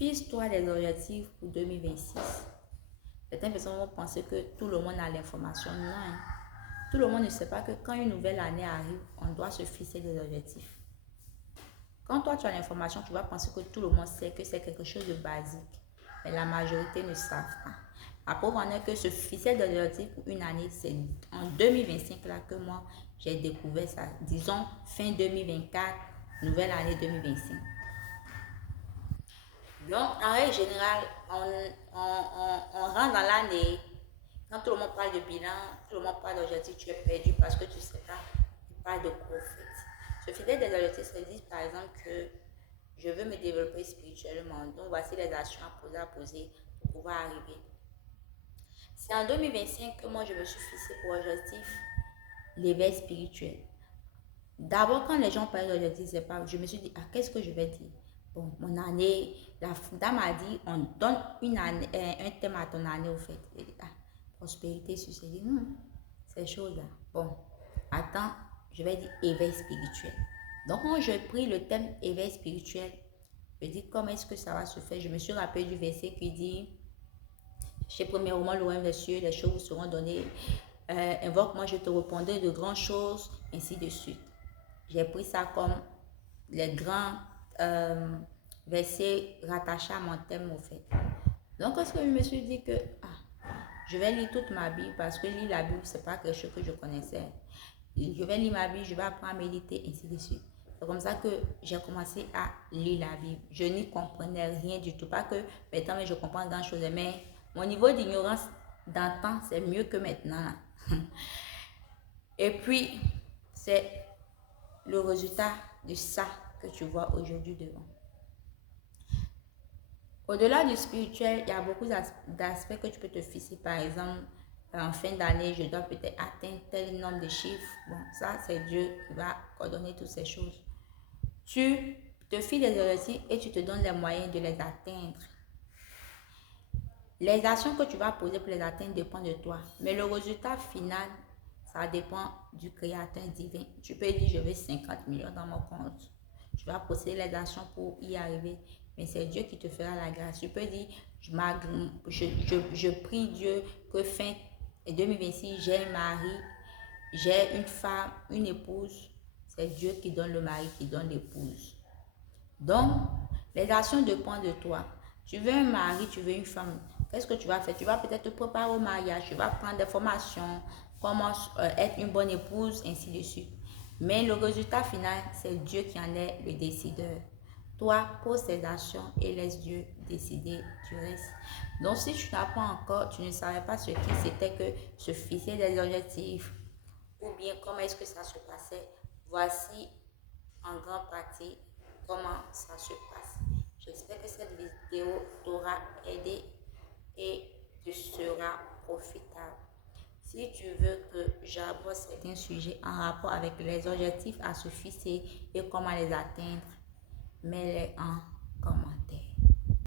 Fixe-toi des objectifs pour 2026. Certaines personnes vont penser que tout le monde a l'information. Non, hein. Tout le monde ne sait pas que quand une nouvelle année arrive, on doit se fixer des objectifs. Quand toi tu as l'information, tu vas penser que tout le monde sait que c'est quelque chose de basique. Mais la majorité ne savent pas. La preuve en est que se fixer des objectifs pour une année, c'est en 2025 là que moi j'ai découvert ça. Disons fin 2024, nouvelle année 2025. Donc, en règle générale, on rentre dans l'année. Quand tout le monde parle de bilan, tout le monde parle d'objectifs, tu es perdu parce que tu ne sais pas, il parle de quoi en fait. Se fixer des objectifs, ça dit par exemple que je veux me développer spirituellement. Donc, voici les actions à poser pour pouvoir arriver. C'est en 2025 que moi, je me suis fixé pour objectif l'éveil spirituel. D'abord, quand les gens parlent d'objectifs, je me suis dit, ah, qu'est-ce que je vais dire? Bon, mon année, la dame a dit, on donne une année, un thème à ton année, au fait. Elle dit, ah, prospérité, succès. Je dis, ces choses-là. Bon, attends, je vais dire éveil spirituel. Donc, quand j'ai pris le thème éveil spirituel, je dis, comment est-ce que ça va se faire? Je me suis rappelé du verset qui dit, chez premièrement le royaume des cieux, les choses vous seront données. Invoque-moi, je te répondrai de grandes choses, ainsi de suite. J'ai pris ça comme les grands versets rattachés à mon thème, au fait. Donc, est-ce que je me suis dit que je vais lire toute ma Bible parce que lire la Bible, c'est pas quelque chose que je connaissais. Je vais lire ma Bible, je vais apprendre à méditer, ainsi de suite. C'est comme ça que j'ai commencé à lire la Bible. Je n'y comprenais rien du tout. Pas que maintenant, je comprends grand chose, mais mon niveau d'ignorance d'antan, c'est mieux que maintenant. Et puis, c'est le résultat de ça que tu vois aujourd'hui devant. Au-delà du spirituel, il y a beaucoup d'aspects que tu peux te fixer. Par exemple, en fin d'année, je dois peut-être atteindre tel nombre de chiffres. Bon, ça, c'est Dieu qui va coordonner toutes ces choses. Tu te fixes des objectifs et tu te donnes les moyens de les atteindre. Les actions que tu vas poser pour les atteindre dépendent de toi. Mais le résultat final, ça dépend du créateur divin. Tu peux dire, je veux 50 millions dans mon compte. Tu vas poser les actions pour y arriver. Mais c'est Dieu qui te fera la grâce. Tu peux dire, je prie Dieu que fin 2026, j'ai un mari, j'ai une femme, une épouse. C'est Dieu qui donne le mari, qui donne l'épouse. Donc, les actions dépendent de toi. Tu veux un mari, tu veux une femme. Qu'est-ce que tu vas faire? Tu vas peut-être te préparer au mariage, tu vas prendre des formations, comment être une bonne épouse, ainsi de suite. Mais le résultat final, c'est Dieu qui en est le décideur. Toi, pose tes actions et laisse Dieu décider du reste. Donc, si tu n'as pas encore, tu ne savais pas ce qui c'était que se fixer des objectifs ou bien comment est-ce que ça se passait, voici en grande partie comment ça se passe. J'espère que cette vidéo t'aura aidé et te sera profitable. Si tu veux que j'aborde certains sujets en rapport avec les objectifs à se fixer et comment les atteindre, mets-les en